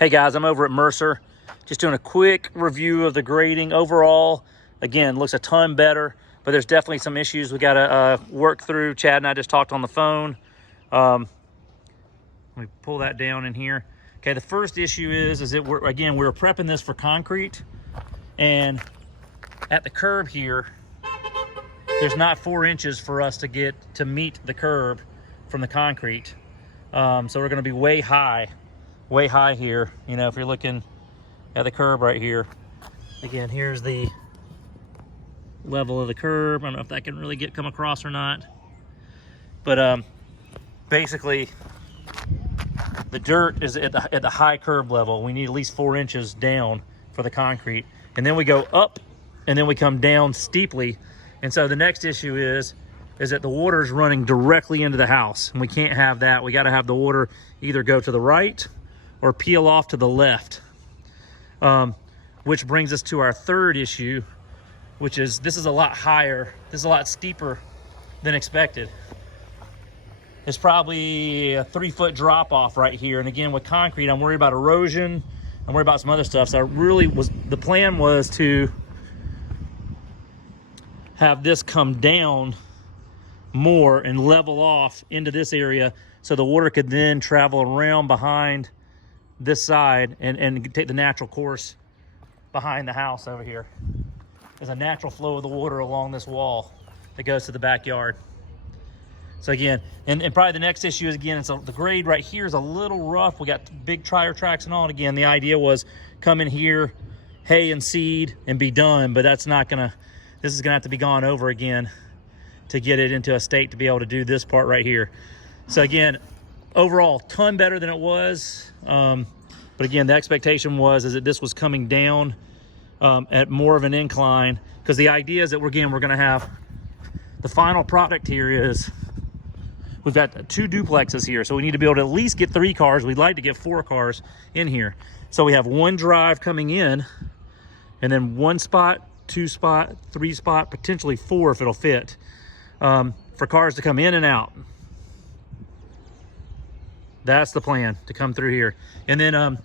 Hey guys, I'm over at Mercer. Just doing a quick review of the grading. Overall, again, looks a ton better, but there's definitely some issues we gotta work through. Chad and I just talked on the phone. Let me pull that down in here. Okay, the first issue is that we're prepping this for concrete, and at the curb here, there's not 4 inches for us to get to meet the curb from the concrete. So we're gonna be way high here. You know, if you're looking at the curb right here, again, here's the level of the curb. I don't know if that can really come across or not, but basically the dirt is at the high curb level. We need at least 4 inches down for the concrete, and then we go up and then we come down steeply. And so the next issue is that the water is running directly into the house, and we can't have that. We got to have the water either go to the right or peel off to the left, which brings us to our third issue, which is this is a lot higher. This is a lot steeper than expected. There's probably a 3-foot drop off right here. And again, with concrete, I'm worried about erosion. I'm worried about some other stuff. So the plan was to have this come down more and level off into this area so the water could then travel around behind this side and take the natural course behind the house over here. There's a natural flow of the water along this wall that goes to the backyard. So again, and probably the next issue is, again, the grade right here is a little rough. We got big trailer tracks and all. And again, the idea was come in here, hay and seed, and be done. But that's not gonna, this is gonna have to be gone over again to get it into a state to be able to do this part right here. So again, overall, ton better than it was. But again, the expectation was that this was coming down at more of an incline, because the idea is that we're gonna have the final product here is we've got 2 duplexes here, so we need to be able to at least get 3 cars. We'd like to get 4 cars in here. So we have 1 drive coming in, and then 1 spot, 2 spot, 3 spot, potentially 4 if it'll fit, for cars to come in and out. That's the plan, to come through here. And then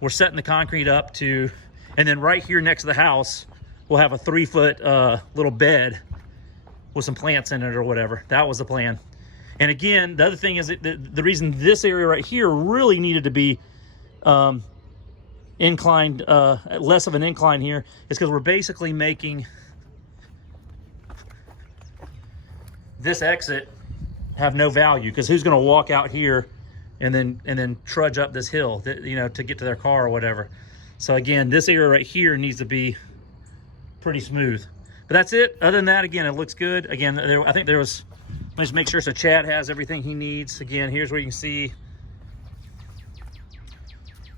we're setting the concrete up to, and then right here next to the house, we'll have a 3-foot little bed with some plants in it or whatever. That was the plan. And again, the other thing is that the reason this area right here really needed to be inclined, less of an incline here, is because we're basically making this exit have no value, because who's going to walk out here and then trudge up this hill, you know, to get to their car or whatever. So again, this area right here needs to be pretty smooth. But that's it. Other than that, again, it looks good. Again, I think there was, let's just make sure so Chad has everything he needs. Again, here's where you can see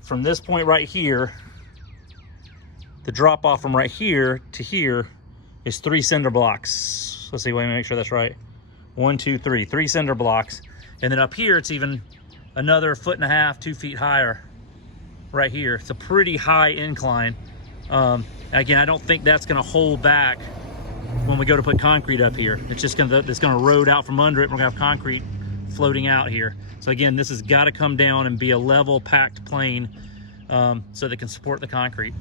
from this point right here, the drop off from right here to here is 3 cinder blocks. Let's see, wait, make sure that's right. 1, 2, 3, 3 cinder blocks. And then up here, it's even another 1.5 to 2 feet higher right here. It's a pretty high incline. Again, I don't think that's gonna hold back when we go to put concrete up here. It's gonna erode out from under it. We're gonna have concrete floating out here. So again, this has gotta come down and be a level, packed plane, so they can support the concrete.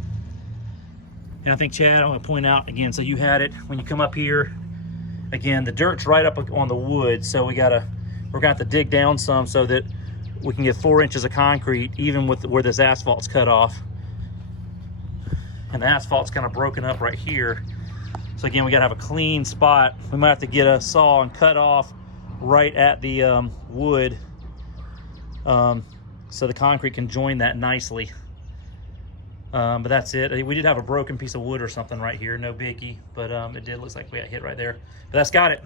And I think, Chad, I want to point out again, so you had it, when you come up here, again, the dirt's right up on the wood, so we're gonna have to dig down some so that we can get 4 inches of concrete, even with where this asphalt's cut off. And the asphalt's kind of broken up right here. So again, we gotta have a clean spot. We might have to get a saw and cut off right at the wood, so the concrete can join that nicely. But that's it. We did have a broken piece of wood or something right here, no biggie, but it looks like we got hit right there. But that's got it.